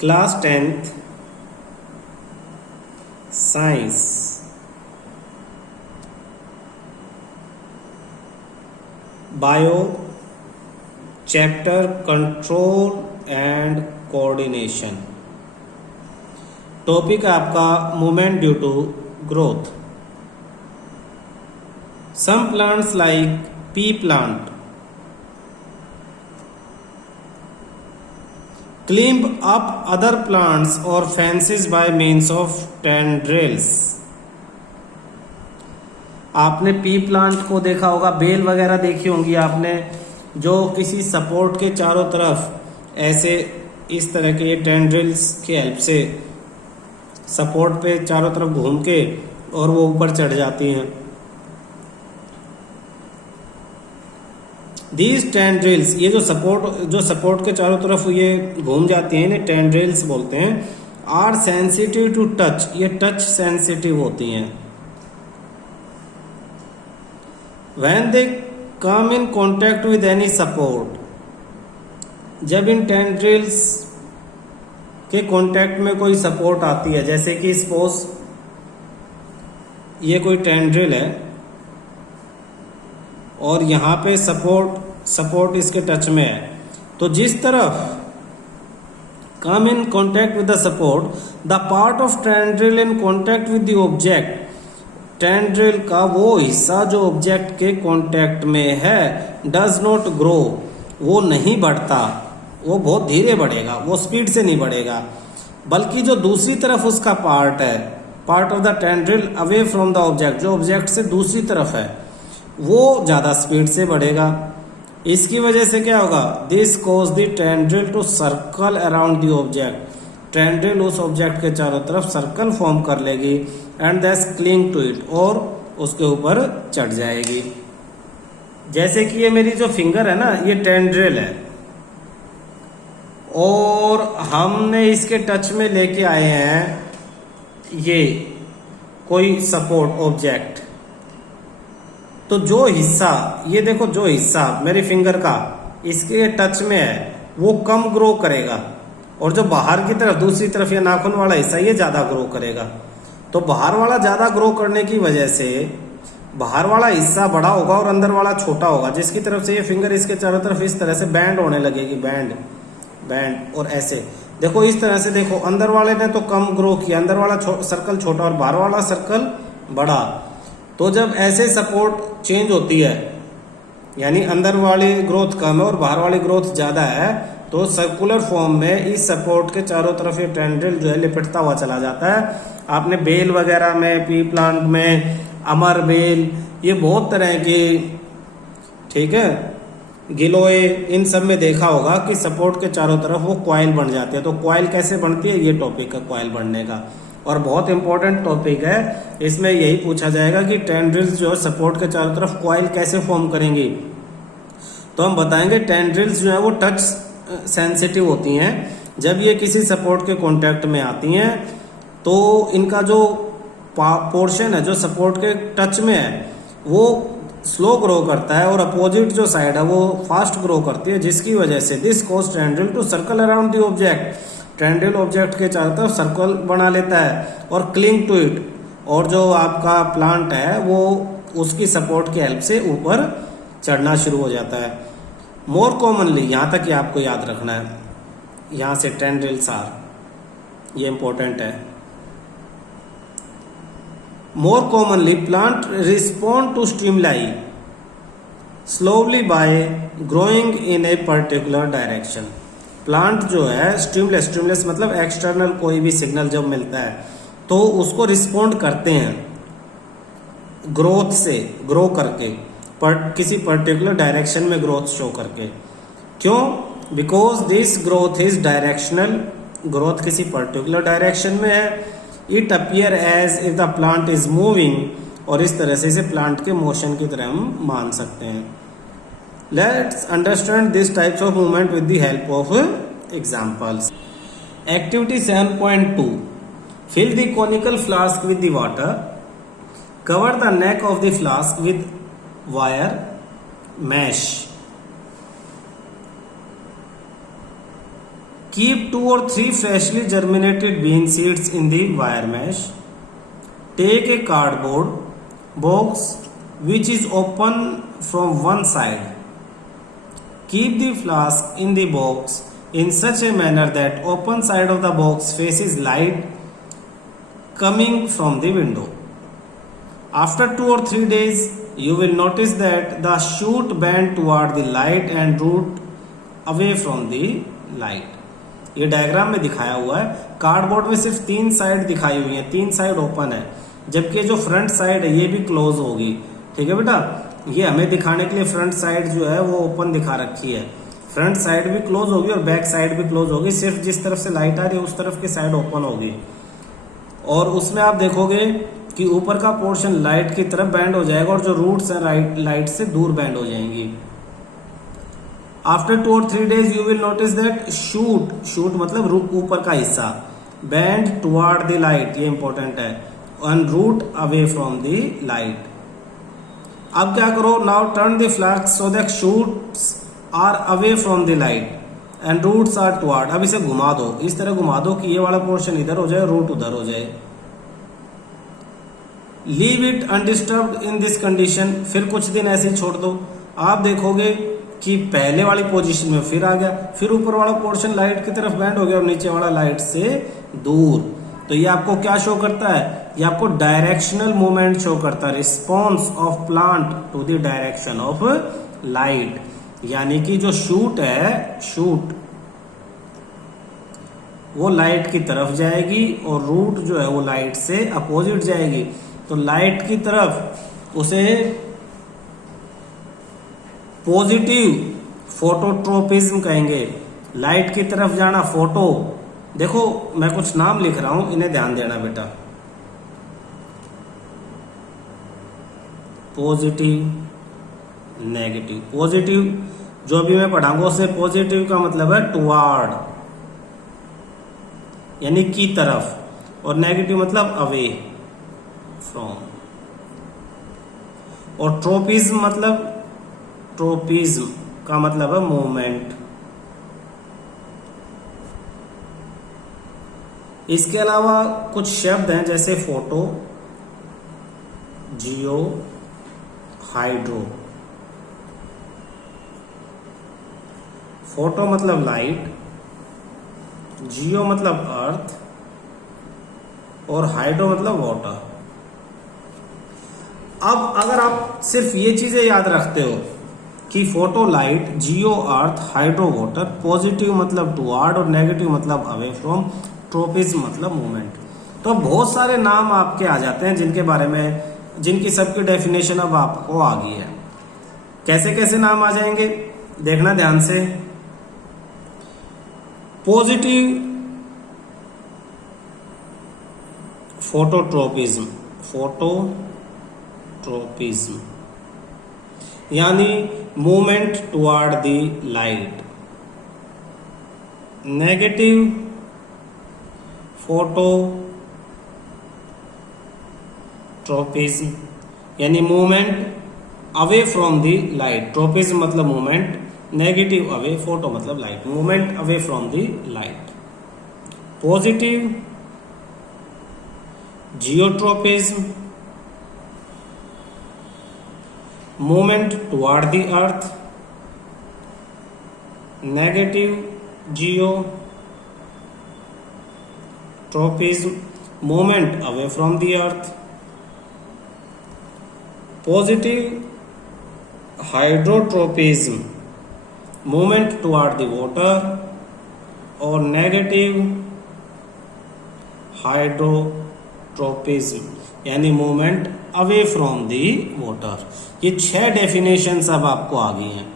Class 10th science bio chapter control and coordination. Topic है आपका movement due to growth. Some plants like pea plant climb up other plants or fences by means of tendrils। आपने P plant को देखा होगा, bell वगैरह देखी होंगी आपने, जो किसी सपोर्ट के चारों तरफ ऐसे इस तरह के टेंड्रिल्स की हेल्प से सपोर्ट पे चारों तरफ घूम के और वो ऊपर चढ़ जाती हैं। दीज टेंड्रिल्स, ये जो सपोर्ट के चारों तरफ ये घूम जाती हैं, इन्हें टेंड्रिल्स बोलते हैं। आर सेंसिटिव टू टच, ये टच सेंसिटिव होती हैं। When they come in contact with any support, जब इन टेंड्रिल्स के कांटेक्ट में कोई सपोर्ट आती है, जैसे कि सपोज ये कोई टेंड्रिल है और यहाँ पे सपोर्ट इसके टच में है, तो जिस तरफ come in contact with the support, the part of tendril in contact with the object, tendril का वो हिस्सा जो ऑब्जेक्ट के कांटेक्ट में है, डज नॉट ग्रो, वो नहीं बढ़ता, वो बहुत धीरे बढ़ेगा, वो स्पीड से नहीं बढ़ेगा, बल्कि जो दूसरी तरफ उसका पार्ट है, part of the tendril away from the object, जो ऑब्जेक्ट से दूसरी तरफ है, वो ज्यादा स्पीड से बढ़ेगा। इसकी वजह से क्या होगा, this cause the tendril to circle around the object, tendril उस ऑब्जेक्ट के चारों तरफ सर्कल फॉर्म कर लेगी and thus cling to it, और उसके ऊपर चढ़ जाएगी। जैसे कि ये मेरी जो फिंगर है ना, ये टेंड्रिल है और हमने इसके टच में लेके आए हैं ये कोई सपोर्ट ऑब्जेक्ट, तो जो हिस्सा, ये देखो, जो हिस्सा मेरी फिंगर का इसके टच में है वो कम ग्रो करेगा, और जो बाहर की तरफ दूसरी तरफ ये नाखून वाला हिस्सा ये ज्यादा ग्रो करेगा। तो बाहर वाला ज्यादा ग्रो करने की वजह से बाहर वाला हिस्सा बड़ा होगा और अंदर वाला छोटा होगा, जिसकी तरफ से ये फिंगर इसके चारों तरफ इस तरह से बैंड होने लगेगी, बैंड और ऐसे देखो, इस तरह से देखो, अंदर वाले ने तो कम ग्रो किया, अंदर वाला सर्कल छोटा और बाहर वाला सर्कल बड़ा। तो जब ऐसे सपोर्ट चेंज होती है, यानी अंदर वाली ग्रोथ कम है और बाहर वाली ग्रोथ ज्यादा है, तो सर्कुलर फॉर्म में इस सपोर्ट के चारों तरफ ये टेंड्रिल जो है लिपटता हुआ चला जाता है। आपने बेल वगैरह में, पी प्लांट में, अमर बेल, ये बहुत तरह की, ठीक है, गिलोय, इन सब में देखा होगा कि सपोर्ट के चारों तरफ वो कॉइल बन जाते हैं। तो कॉइल कैसे बनती है, ये टॉपिक है कॉइल बनने का, और बहुत इंपॉर्टेंट टॉपिक है। इसमें यही पूछा जाएगा कि टेंड्रिल्स जो है सपोर्ट के चारों तरफ कॉइल कैसे फॉर्म करेंगी। तो हम बताएंगे टेंड्रिल्स जो है वो टच सेंसिटिव होती हैं। जब ये किसी सपोर्ट के कांटेक्ट में आती हैं तो इनका जो पोर्शन है जो सपोर्ट के टच में है वो स्लो ग्रो करता है और अपोजिट जो साइड है वो फास्ट ग्रो करती है, जिसकी वजह से this cause tendril to circle around the object, tendril object के चारों तरफ सर्कल बना लेता है और क्लिंग टू इट, और जो आपका प्लांट है वो उसकी सपोर्ट की हेल्प से ऊपर चढ़ना शुरू हो जाता है। मोर कॉमनली, यहां तक ये आपको याद रखना है, यहां से टेंड्रिल्स आर, ये इंपॉर्टेंट है। More commonly plant respond to stimuli slowly by growing in a particular direction. Plant जो है स्टिमुलस मतलब एक्सटर्नल कोई भी सिग्नल जब मिलता है तो उसको रिस्पॉन्ड करते हैं ग्रोथ से, ग्रो करके, किसी पर्टिकुलर डायरेक्शन में ग्रोथ शो करके। क्यों? Because this growth is directional, growth किसी पर्टिकुलर डायरेक्शन में है। It appear as if the plant is moving, और इस तरह से इसे प्लांट के मोशन की तरह हम मान सकते हैं। Let's understand this types of movement with the help of examples. Activity 7.2 fill the conical flask with the water, cover the neck of the flask with wire mesh. Keep 2 or 3 freshly germinated bean seeds in the wire mesh. Take a cardboard box which is open from one side. Keep the flask in the box in such a manner that open side of the box faces light coming from the window. After 2 or 3 days, you will notice that the shoot bend toward the light and root away from the light. ये diagram में दिखाया हुआ है। Cardboard में सिर्फ 3 side दिखाई हुई है, 3 साइड ओपन है, जबकि जो फ्रंट साइड है ये भी क्लोज होगी। ठीक है बेटा, ये हमें दिखाने के लिए फ्रंट साइड जो है वो ओपन दिखा रखी है। फ्रंट साइड भी क्लोज होगी और बैक साइड भी क्लोज होगी, सिर्फ जिस तरफ से लाइट आ रही है उस तरफ की साइड ओपन होगी। और उसमें आप देखोगे कि ऊपर का पोर्शन लाइट की तरफ बैंड हो जाएगा और जो रूट्स हैं लाइट से दूर बैंड हो जाएंगी। After 2 or 3 days you will notice that shoot मतलब ऊपर का हिस्सा bend toward the light, ये इंपॉर्टेंट है, and root away from the light. अब क्या करो, now turn the flask so that shoots are away from the light and roots are toward. अब इसे घुमा दो, इस तरह घुमा दो कि ये वाला पोर्शन इधर हो जाए, रूट उधर हो जाए। Leave it undisturbed in this condition, फिर कुछ दिन ऐसे ही छोड़ दो। आप देखोगे कि पहले वाली पोजीशन में फिर आ गया, फिर ऊपर वाला पोर्शन लाइट की तरफ बैंड हो गया और नीचे वाला लाइट से दूर। तो ये आपको क्या शो करता है, ये आपको डायरेक्शनल मूवमेंट शो करता है, response of plant to the direction of light. यानी कि जो शूट है, शूट वो लाइट की तरफ जाएगी और रूट जो है वो लाइट से अपोजिट जाएगी। तो लाइट की तरफ उसे पॉजिटिव फोटोट्रोपिज्म कहेंगे। लाइट की तरफ जाना फोटो, देखो मैं कुछ नाम लिख रहा हूं, इन्हें ध्यान देना बेटा। Positive, negative. पॉजिटिव जो भी मैं पढ़ाऊंगा उससे पॉजिटिव का मतलब है टुवार्ड, यानी की तरफ, और नेगेटिव मतलब अवे फ्रॉम। और ट्रोपिज्म मतलब, ट्रोपिज्म का मतलब है मूवमेंट। इसके अलावा कुछ शब्द हैं जैसे फोटो, जियो, हाइड्रो। फोटो मतलब लाइट, जियो मतलब अर्थ, और हाइड्रो मतलब वाटर। अब अगर आप सिर्फ ये चीजें याद रखते हो कि फोटो लाइट, जियो अर्थ, हाइड्रो वाटर, पॉजिटिव मतलब टुवार्ड और नेगेटिव मतलब अवे फ्रॉम, ट्रोपिज्म मतलब मूवमेंट, तो बहुत सारे नाम आपके आ जाते हैं जिनके बारे में, जिनकी सबकी डेफिनेशन अब आपको आ गई है। कैसे कैसे नाम आ जाएंगे देखना ध्यान से। पॉजिटिव फोटोट्रोपिज्म, फोटोट्रोपिज्म यानी movement toward the light. Negative phototropism यानी movement away from the light. Tropism मतलब मूवमेंट, नेगेटिव अवे, फोटो मतलब light, movement away from the light. Positive geotropism, movement toward the earth, negative geotropism, movement away from the earth, positive hydrotropism, movement toward the water, और negative hydrotropism यानी movement away from the water. ये 6 definition अब आपको आ गई हैं।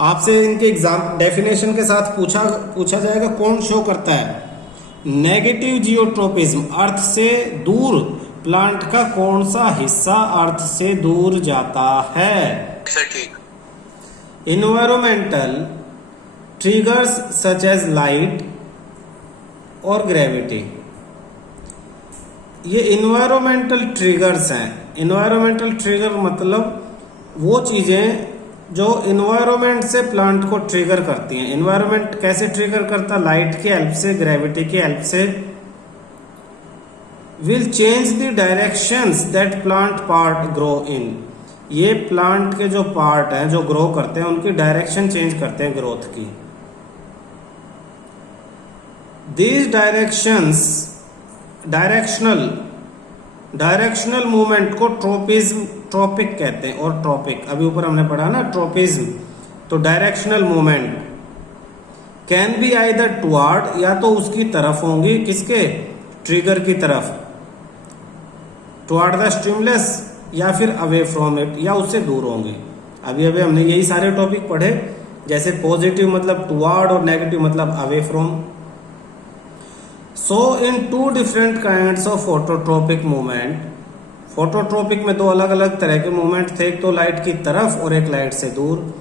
आपसे इनके exam definition के साथ पूछा जाएगा कौन शो करता है। नेगेटिव जियोट्रोपिज्म, अर्थ से दूर प्लांट का कौन सा हिस्सा अर्थ से दूर जाता है। Environmental triggers such as light और ग्रेविटी। ये इन्वायरमेंटल ट्रिगर्स हैं। इन्वायरमेंटल ट्रिगर मतलब वो चीजें जो इन्वायरमेंट से प्लांट को ट्रिगर करती हैं। इन्वायरमेंट कैसे ट्रिगर करता? लाइट की हेल्प से, ग्रेविटी की हेल्प से। Will change the directions that plant part grow in. ये प्लांट के जो पार्ट हैं जो ग्रो करते हैं उनकी डायरेक्शन चेंज करते हैं ग्रोथ की। दीज डायरेक्शंस, डायरेक्शनल मूवमेंट को ट्रॉपिक कहते हैं। और ट्रॉपिक अभी ऊपर हमने पढ़ा ना, ट्रॉपिज्म। तो directional movement can be either toward, या तो उसकी तरफ होंगी, किसके? ट्रिगर की तरफ, टुवर्ड द स्टिमुलस, या फिर अवे फ्रॉम इट, या उससे दूर होंगी। अभी अभी हमने यही सारे टॉपिक पढ़े, जैसे पॉजिटिव मतलब टुवर्ड और नेगेटिव मतलब away from. So in two different kinds of phototropic movement, phototropic में दो अलग अलग तरह के मूवमेंट थे, एक तो लाइट की तरफ और एक लाइट से दूर।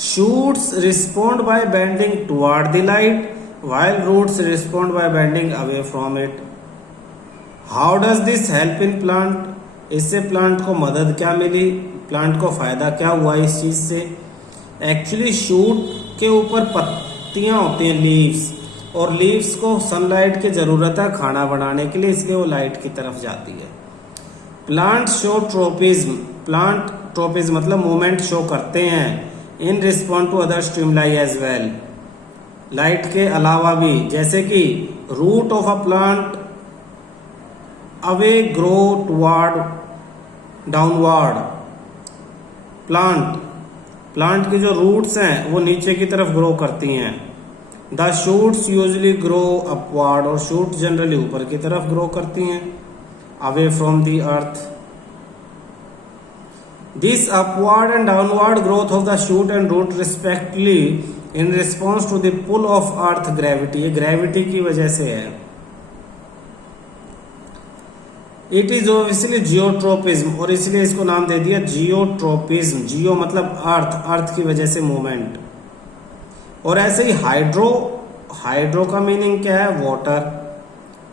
Shoots respond by bending toward the light while roots respond by bending away from it. How does this help in plant? इससे प्लांट को मदद क्या मिली, प्लांट को फायदा क्या हुआ इस चीज से? एक्चुअली शूट के ऊपर पत्तियां होती हैं, लीव्स, और लीव्स को सनलाइट की जरूरत है खाना बनाने के लिए, इसलिए वो लाइट की तरफ जाती है। Plant show tropism, plant tropism मतलब मूवमेंट शो करते हैं in respond to other stimuli as well, light के अलावा भी। जैसे कि root of a plant away grow toward downward. Plant की जो रूट्स हैं वो नीचे की तरफ ग्रो करती हैं। The shoots usually grow upward, और शूट जनरली ऊपर की तरफ ग्रो करती हैं, away from the earth. This upward and downward growth of the shoot and root respectively in response to the pull of earth gravity, ये gravity की वजह से है। इट इज ऑब्वियसली जियोट्रोपिज्म, और इसलिए इसको नाम दे दिया जियोट्रोपिज्म। जियो मतलब अर्थ, अर्थ की वजह से मूवमेंट। और ऐसे ही हाइड्रो का मीनिंग क्या है? वाटर।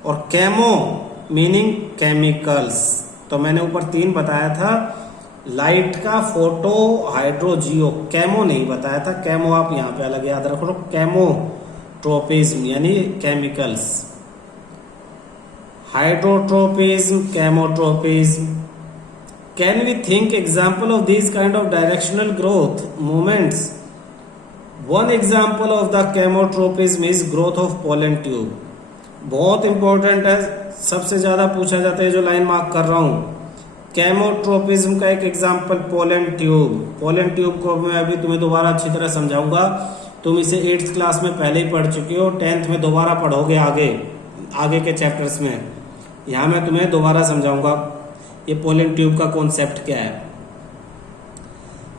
और केमो मीनिंग केमिकल्स। तो मैंने ऊपर 3 बताया था, लाइट का फोटो, हाइड्रो, जियो। केमो नहीं बताया था, केमो आप यहां पे अलग याद रखो, केमोट्रोपिज्म यानी chemicals. Hydrotropism, chemotropism. Can we think example of this kind of directional growth movements? One example of the chemotropism is growth of pollen tube. बहुत इंपॉर्टेंट है, सबसे ज्यादा पूछा जाता है, जो लाइन मार्क कर रहा हूं। केमोट्रोपिज्म का एक example pollen tube. Pollen tube को मैं अभी तुम्हें दोबारा अच्छी तरह समझाऊंगा। तुम इसे 8th क्लास में पहले ही पढ़ चुके हो, 10th में दोबारा पढ़ोगे आगे के चैप्टर्स में। यहां मैं तुम्हें दोबारा समझाऊंगा ये पोलन ट्यूब का कॉन्सेप्ट क्या है।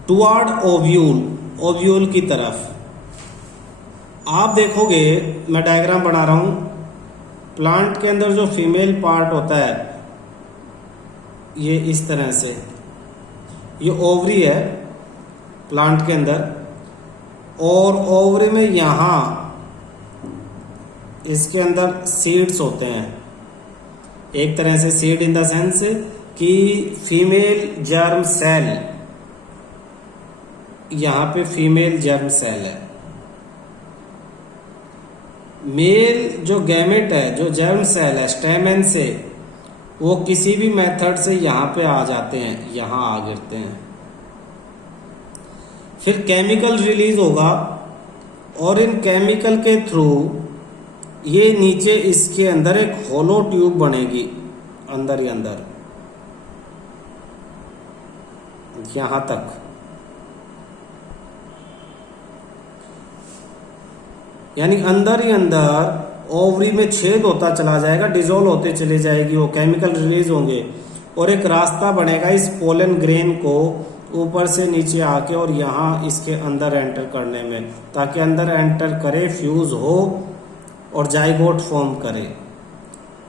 टुवर्ड ओव्यूल, ओव्यूल की तरफ। आप देखोगे, मैं डायग्राम बना रहा हूं, प्लांट के अंदर जो फीमेल पार्ट होता है ये इस तरह से, ये ओवरी है प्लांट के अंदर, और ओवरी में यहां इसके अंदर सीड्स होते हैं। एक तरह से सीड इन द सेंस कि फीमेल जर्म सेल, यहां पे फीमेल जर्म सेल है। मेल जो गैमेट है, जो जर्म सेल है स्टेमेन से, वो किसी भी मेथड से यहां पे आ जाते हैं, यहां आ गिरते हैं। फिर केमिकल रिलीज होगा, और इन केमिकल के थ्रू ये नीचे इसके अंदर एक होलो ट्यूब बनेगी, अंदर ही अंदर यहां तक। यानी अंदर ही अंदर ओवरी में छेद होता चला जाएगा, डिजोल्व होते चले जाएगी, वो केमिकल रिलीज होंगे, और एक रास्ता बनेगा इस पोलन ग्रेन को ऊपर से नीचे आके और यहां इसके अंदर एंटर करने में, ताकि अंदर एंटर करे, फ्यूज हो और जाइगोट फॉर्म करे।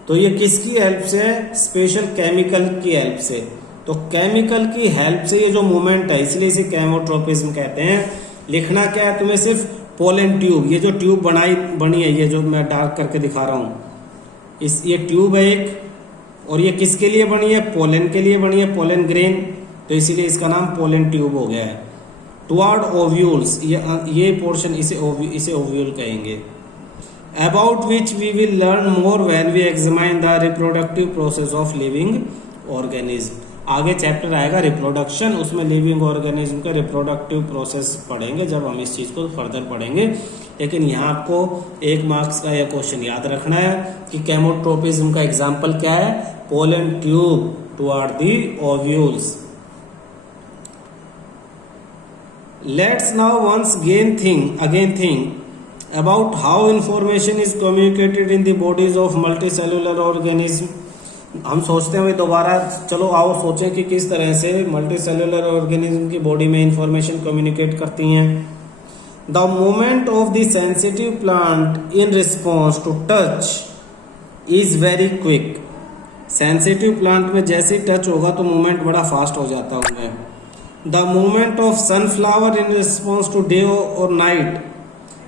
तो ये किसकी हेल्प से है? स्पेशल केमिकल की हेल्प से। तो केमिकल की हेल्प से ये जो मूवमेंट है, इसलिए इसे केमोट्रोपिज्म कहते हैं। लिखना क्या है तुम्हें? सिर्फ पोलन ट्यूब। ये जो ट्यूब बनी है, ये जो मैं डार्क करके दिखा रहा हूं, ये ट्यूब है एक, और ये किसके लिए बनी है? पोलन के लिए बनी है, पोलन ग्रेन। तो इसीलिए इसका नाम पोलन ट्यूब हो गया है। टुवर्ड ओव्यूल्स, ये पोर्शन इसे ओव्यूल कहेंगे। About which we will learn more when we examine the reproductive process of living organism. आगे चैप्टर आएगा रिप्रोडक्शन, उसमें लिविंग ऑर्गेनिज्म का रिप्रोडक्टिव प्रोसेस पढ़ेंगे जब हम इस चीज को फर्दर पढ़ेंगे। लेकिन यहाँ आपको 1 मार्क्स का यह क्वेश्चन याद रखना है कि केमोट्रोपिज्म का एग्जाम्पल क्या है, pollen tube toward the ovules. Let's now once again think about how information is communicated in the bodies of multicellular organism. हम सोचते हैं दोबारा, चलो आओ सोचें कि किस तरह से मल्टीसेल्युलर ऑर्गेनिज्म की बॉडी में इंफॉर्मेशन कम्युनिकेट करती हैं। The movement of the sensitive plant in response to touch is very quick. Sensitive plant में जैसे ही टच होगा तो मूवमेंट बड़ा फास्ट हो जाता है उनमें। The movement of sunflower in response to day और नाइट।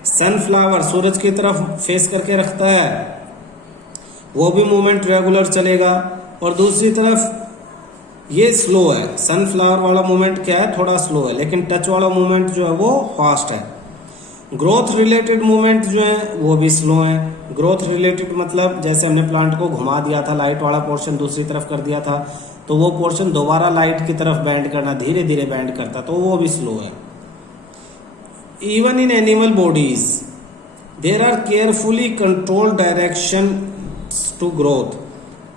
सनफ्लावर सूरज की तरफ फेस करके रखता है, वो भी मूवमेंट रेगुलर चलेगा। और दूसरी तरफ ये स्लो है, सनफ्लावर वाला मूवमेंट क्या है, थोड़ा स्लो है, लेकिन टच वाला मूवमेंट जो है वो फास्ट है। ग्रोथ रिलेटेड मूवमेंट जो है वो भी स्लो है। ग्रोथ रिलेटेड मतलब जैसे हमने प्लांट को घुमा दिया था, लाइट वाला पोर्शन दूसरी तरफ कर दिया था, तो वो पोर्शन दोबारा लाइट की तरफ बैंड करना, धीरे धीरे बैंड करता, तो वो भी स्लो है। Even in animal bodies there are carefully controlled direction to growth.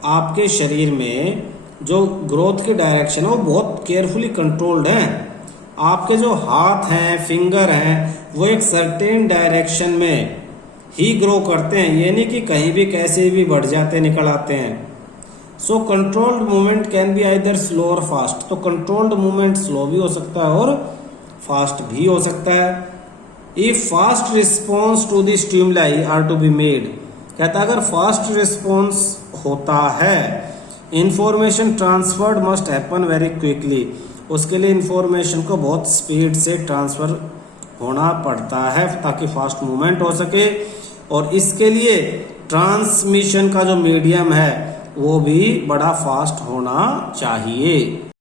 आपके शरीर में जो ग्रोथ के डायरेक्शन है वो बहुत केयरफुली कंट्रोल्ड है। आपके जो हाथ हैं, फिंगर हैं, वो एक सर्टेन डायरेक्शन में ही ग्रो करते हैं, ये नहीं कि कहीं भी कैसे भी बढ़ जाते निकल आते हैं। So controlled movement can be either slow और फास्ट। तो कंट्रोल्ड मूवमेंट स्लो भी हो सकता है और फास्ट भी हो सकता है। If fast response to the stimuli are to be made, कहता है अगर फास्ट रिस्पॉन्स होता है, information transferred must happen very quickly, उसके लिए इंफॉर्मेशन को बहुत स्पीड से ट्रांसफर होना पड़ता है ताकि फास्ट मूवमेंट हो सके। और इसके लिए ट्रांसमिशन का जो मीडियम है वो भी बड़ा फास्ट होना चाहिए।